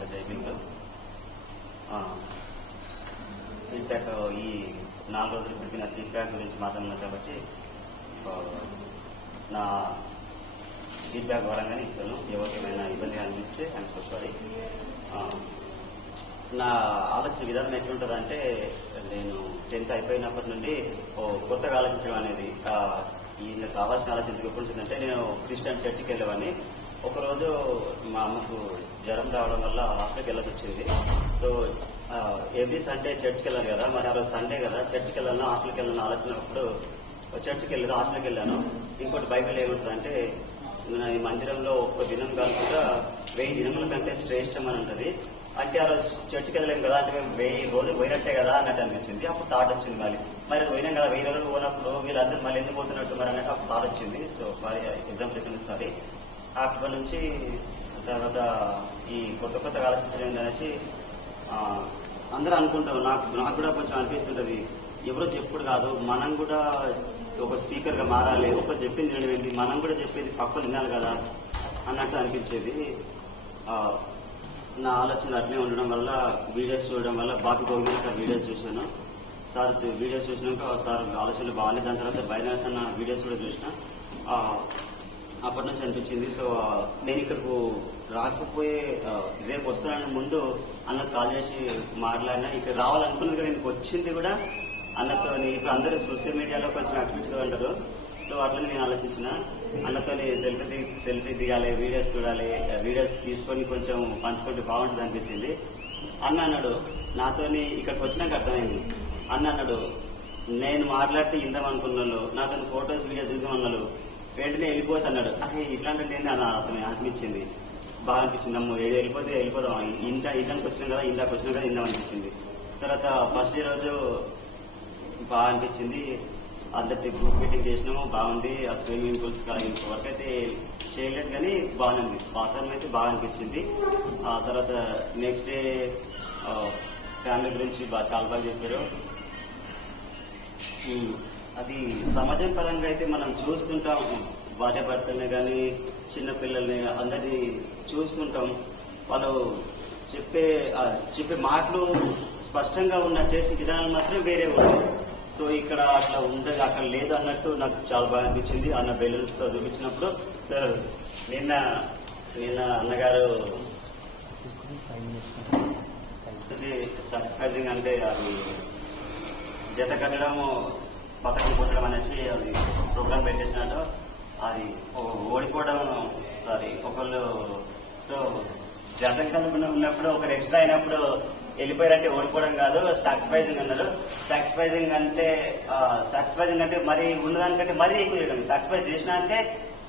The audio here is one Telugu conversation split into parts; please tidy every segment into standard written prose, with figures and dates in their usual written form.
యొక్క జైబింగ్లో ఫీడ్బ్యాక్ ఈ 4 రోజులు పెట్టిన ఫీడ్బ్యాక్ గురించి మాట్లాడినాను కాబట్టి నా ఫీడ్బ్యాక్ వరంగానే ఇస్తాను. ఎవరికైనా ఇబ్బంది అనిపిస్తే ఐఎమ్ సో సారీ. నా ఆలోచన విధానం ఎట్లుంటుందంటే, నేను 10th అయిపోయినప్పటి నుండి కొత్తగా ఆలోచించడం అనేది ఈయనకు కావాల్సిన ఆలోచన ఎందుకు ఉంటుందంటే, నేను క్రిస్టియన్ చర్చికి వెళ్ళేవాడిని. ఒకరోజు మా అమ్మకు జ్వరం రావడం వల్ల హాస్పిటల్కి వెళ్ళాల్సి వచ్చింది. సో ఎవ్రీ సండే చర్చికి వెళ్ళాను కదా, మరి ఆ రోజు సండే కదా, చర్చికి వెళ్ళాను హాస్పిటల్కి వెళ్ళాను ఆలోచనప్పుడు చర్చికి వెళ్ళలేదు, హాస్పిటల్కి వెళ్ళాను. ఇంకోటి బైబిల్ ఏముంటుందంటే, ఈ మందిరంలో ఒక్క దినం కాకుండా 1000 దినముల కంటే శ్రేష్టం అని ఉంటుంది. అంటే ఆ రోజు చర్చికి వెళ్ళలేము కదా, అంటే మేము 1000 రోజులు పోయినట్టే కదా అన్నట్టు అనిపించింది. అప్పుడు థాట్ వచ్చింది, మరి పోయినాం కదా 1000 రోజులు పోయినప్పుడు వీళ్ళందరూ మళ్ళీ ఎందుకు పోతున్నట్టు మరి అన్నట్టు అప్పుడు థాట్ వచ్చింది. సో ఎగ్జాంపుల్ చెప్పింది సారీ. అప్పటి నుంచి తర్వాత ఈ కొత్త ఆలోచించడం ఏంటనేసి అందరూ అనుకుంటాం. నాకు కూడా కొంచెం అనిపిస్తుంటది, ఎవరో చెప్పుడు కాదు, మనం కూడా ఒక స్పీకర్ గా మారాలి, ఒక చెప్పింది వినడం, మనం కూడా చెప్పేది పక్కన వినాలి కదా అన్నట్టు అనిపించేది. నా ఆలోచన అట్లే ఉండడం వల్ల వీడియోస్ చూడడం వల్ల బాకీ గోవింద్ సార్ వీడియోస్ చూశాను. సార్ వీడియోస్ చూసినాక సార్ ఆలోచనలు బాగానే, దాని తర్వాత బైనాన్స్ అన్న వీడియోస్ కూడా చూసిన. అప్పటి నుంచి అనిపించింది. సో నేను ఇక్కడకు రాకపోయే రేపు వస్తానని ముందు అన్నకు కాల్ చేసి మాట్లాడినా, ఇక్కడ రావాలనుకున్నది కూడా నేను వచ్చింది కూడా అన్నతో. ఇప్పుడు అందరూ సోషల్ మీడియాలో కొంచెం యాక్టివిటీగా ఉంటారు. సో అట్లనే నేను ఆలోచించిన, అన్నతో సెల్ఫీ దిగాలి, వీడియోస్ చూడాలి, వీడియోస్ తీసుకొని కొంచెం పంచుకుంటే బాగుంటుంది అనిపించింది. అన్న అన్నాడు, నాతోని ఇక్కడికి వచ్చినాక అర్థమైంది. అన్న అన్నాడు, నేను మాట్లాడితే ఇందాం అనుకున్నాను, నాతో ఫొటోస్ వీడియోస్ చూద్దామన్నాడు, వెంటనే వెళ్ళిపోవచ్చు అన్నాడు. అదే ఇట్లాంటి నేను అతను అనిపించింది, బాగా అనిపించింది. అమ్మ వెళ్ళిపోదాం, ఇంటానికి వచ్చినాం కదా, ఇందాక వచ్చినాం కదా ఇందాం అనిపించింది. తర్వాత ఫస్ట్ డే రోజు బాగా అనిపించింది. అందరితో గ్రూప్ మీటింగ్ చేసినాము, బాగుంది. ఆ స్విమ్మింగ్ పూల్స్ వర్క్ అయితే చేయలేదు కానీ బాగుంది, వాతావరణం అయితే బాగా అనిపించింది. ఆ తర్వాత నెక్స్ట్ డే ఫ్యామిలీ గురించి చాలా బాగా చెప్పారు. అది సమాజం పరంగా అయితే మనం చూస్తుంటాం, భార్య భర్తల్ని కానీ చిన్నపిల్లల్ని అందరినీ చూస్తుంటాం. వాళ్ళు చెప్పే మాటలు స్పష్టంగా చేసే విధానం మాత్రం వేరే ఉంది. సో ఇక్కడ అట్లా ఉండదు, అక్కడ లేదు అన్నట్టు నాకు చాలా బాగా అనిపించింది. అన్న బెలూన్స్ తో చూపించినప్పుడు నిన్న అన్నగారు సర్ప్రైజింగ్ అంటే అది జత కట్టడం, పథకం కొట్టడం అనేసి అది ప్రోగ్రామ్ పెట్టేసినట్టు, అది ఓడిపోవడం సారీ ఒకళ్ళు. సో జత కట్టకుండా ఉన్నప్పుడు ఒకరు ఎక్స్ట్రా అయినప్పుడు వెళ్ళిపోయారంటే ఓడిపోవడం కాదు, సాక్రిఫైజింగ్ అన్నారు. సాక్రిఫైజింగ్ అంటే మరి ఉన్నదానికంటే మరీ ఎక్కువ చేయడం. సాక్రిఫైజ్ చేసినా అంటే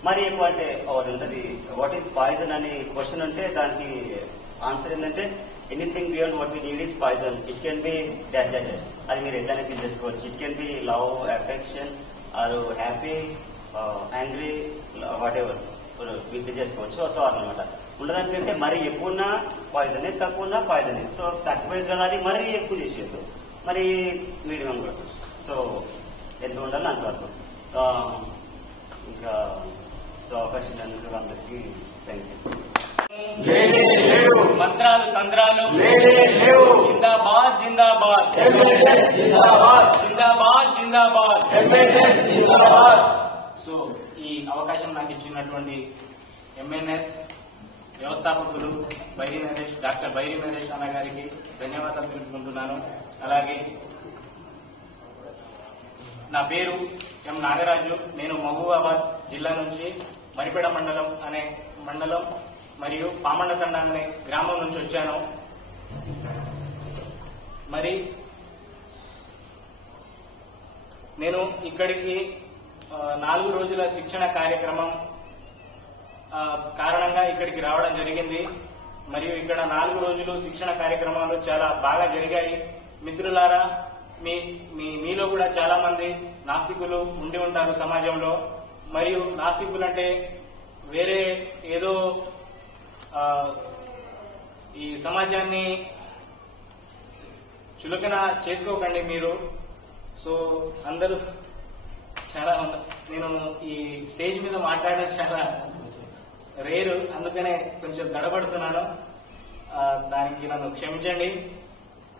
మరీ ఎక్కువ అంటే ఉంటుంది. వాట్ ఈస్ పాయిజన్ అని క్వశ్చన్ ఉంటే దానికి ఆన్సర్ ఏంటంటే, anything beyond what we need is poison. It can be dash dash dash. అది మీరు ఎట్లనే ఫీల్ చేసుకోవచ్చు. It can be love, affection, or happy, angry, whatever feel చేసుకోవచ్చు. సో అన్నమాట, ఉండదానికంటే మరీ ఎక్కువ ఉన్నా పాయిజన్, తక్కువ ఉన్నా పాయిజన్. సో సాక్రిఫైస్ కదా, అది మరీ ఎక్కువ చేసేది, మరి మీడియం అనుకోండి. సో ఎంత ఉండాలి అంతవరకు. ఇంకా సో అవకాశం ఇచ్చినందుకు అందరికీ థ్యాంక్ యూ. మంత్రాలు తంత్రాలు జిందాబాద్ జిందాబాద్ జిందాబాద్ జిందాబాద్. సో ఈ అవకాశం నాకు ఇచ్చినటువంటి ఎంఎన్ఎస్ వ్యవస్థాపకులు డాక్టర్ బైరి నరేష్ అన్న గారికి ధన్యవాదాలు తెలుపుకుంటున్నాను. అలాగే నా పేరు ఎం నాగరాజు. నేను మహబూబాబాద్ జిల్లా నుంచి మరిపేడ మండలం అనే మండలం మరియు పామండతండ అనే గ్రామం నుంచి వచ్చాను. మరి నేను ఇక్కడికి 4 రోజుల శిక్షణ కార్యక్రమం కారణంగా ఇక్కడికి రావడం జరిగింది. మరియు ఇక్కడ 4 రోజులు శిక్షణ కార్యక్రమాలు చాలా బాగా జరిగాయి. మిత్రులారా, మీలో కూడా చాలా మంది నాస్తికులు ఉండి ఉంటారు సమాజంలో. మరియు నాస్తికులు అంటే వేరే ఏదో ఈ సమాజాన్ని చులకన చేసుకోకండి మీరు. సో అందరూ చాలా, నేను ఈ స్టేజ్ మీద మాట్లాడడం చాలా రేరు, అందుకనే కొంచెం తడబడుతున్నాను. దానికి నన్ను క్షమించండి.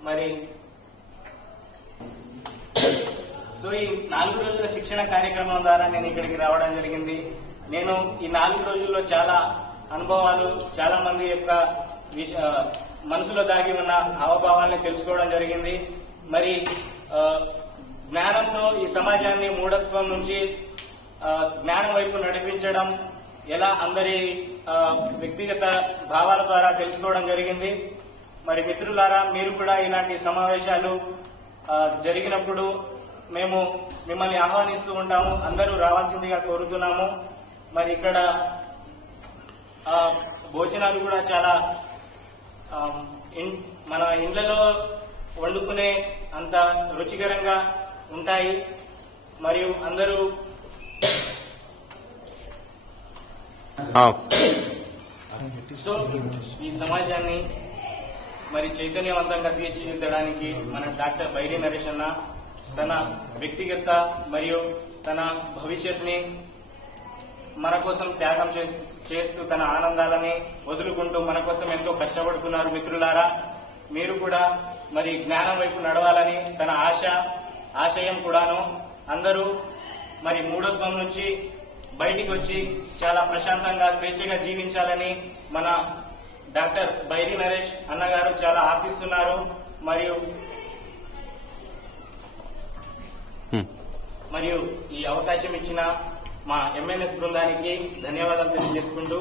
మరి సో ఈ 4 రోజుల శిక్షణ కార్యక్రమం ద్వారా నేను ఇక్కడికి రావడం జరిగింది. నేను ఈ 4 రోజుల్లో చాలా అనుభవాలు, చాలా మంది యొక్క మనసులో దాగి ఉన్న హావభావాల్ని తెలుసుకోవడం జరిగింది. మరి జ్ఞానంతో ఈ సమాజాన్ని మూఢత్వం నుంచి జ్ఞానం వైపు నడిపించడం ఎలా అందరి వ్యక్తిగత భావాల ద్వారా తెలుసుకోవడం జరిగింది. మరి మిత్రులారా, మీరు కూడా ఇలాంటి సమావేశాలు జరిగినప్పుడు మేము మిమ్మల్ని ఆహ్వానిస్తూ ఉంటాము. అందరూ రావాల్సిందిగా కోరుతున్నాము. మరి ఇక్కడ భోజనాలు కూడా చాలా మన ఇండ్లలో వండుకునే అంత రుచికరంగా ఉంటాయి. మరియు అందరూ సో ఈ సమాజాన్ని మరి చైతన్యవంతంగా తీర్చిదిద్దడానికి మన డాక్టర్ బైరి నరేష్ అన్న తన వ్యక్తిగత మరియు తన భవిష్యత్ని మన కోసం త్యాగం చేస్తూ తన ఆనందాలని వదులుకుంటూ మన కోసం ఎంతో కష్టపడుతున్నారు. మిత్రులారా, మీరు కూడా మరి జ్ఞానం వైపు నడవాలని తన ఆశయం కూడాను. అందరూ మరి మూఢత్వం నుంచి బయటికి వచ్చి చాలా ప్రశాంతంగా స్వేచ్ఛగా జీవించాలని మన డాక్టర్ బైరి నరేష్ అన్నగారు చాలా ఆశిస్తున్నారు. మరియు ఈ అవకాశం ఇచ్చిన మా ఎంఎన్ఎస్ బృందానికి ధన్యవాదాలు తెలియజేసుకుంటూ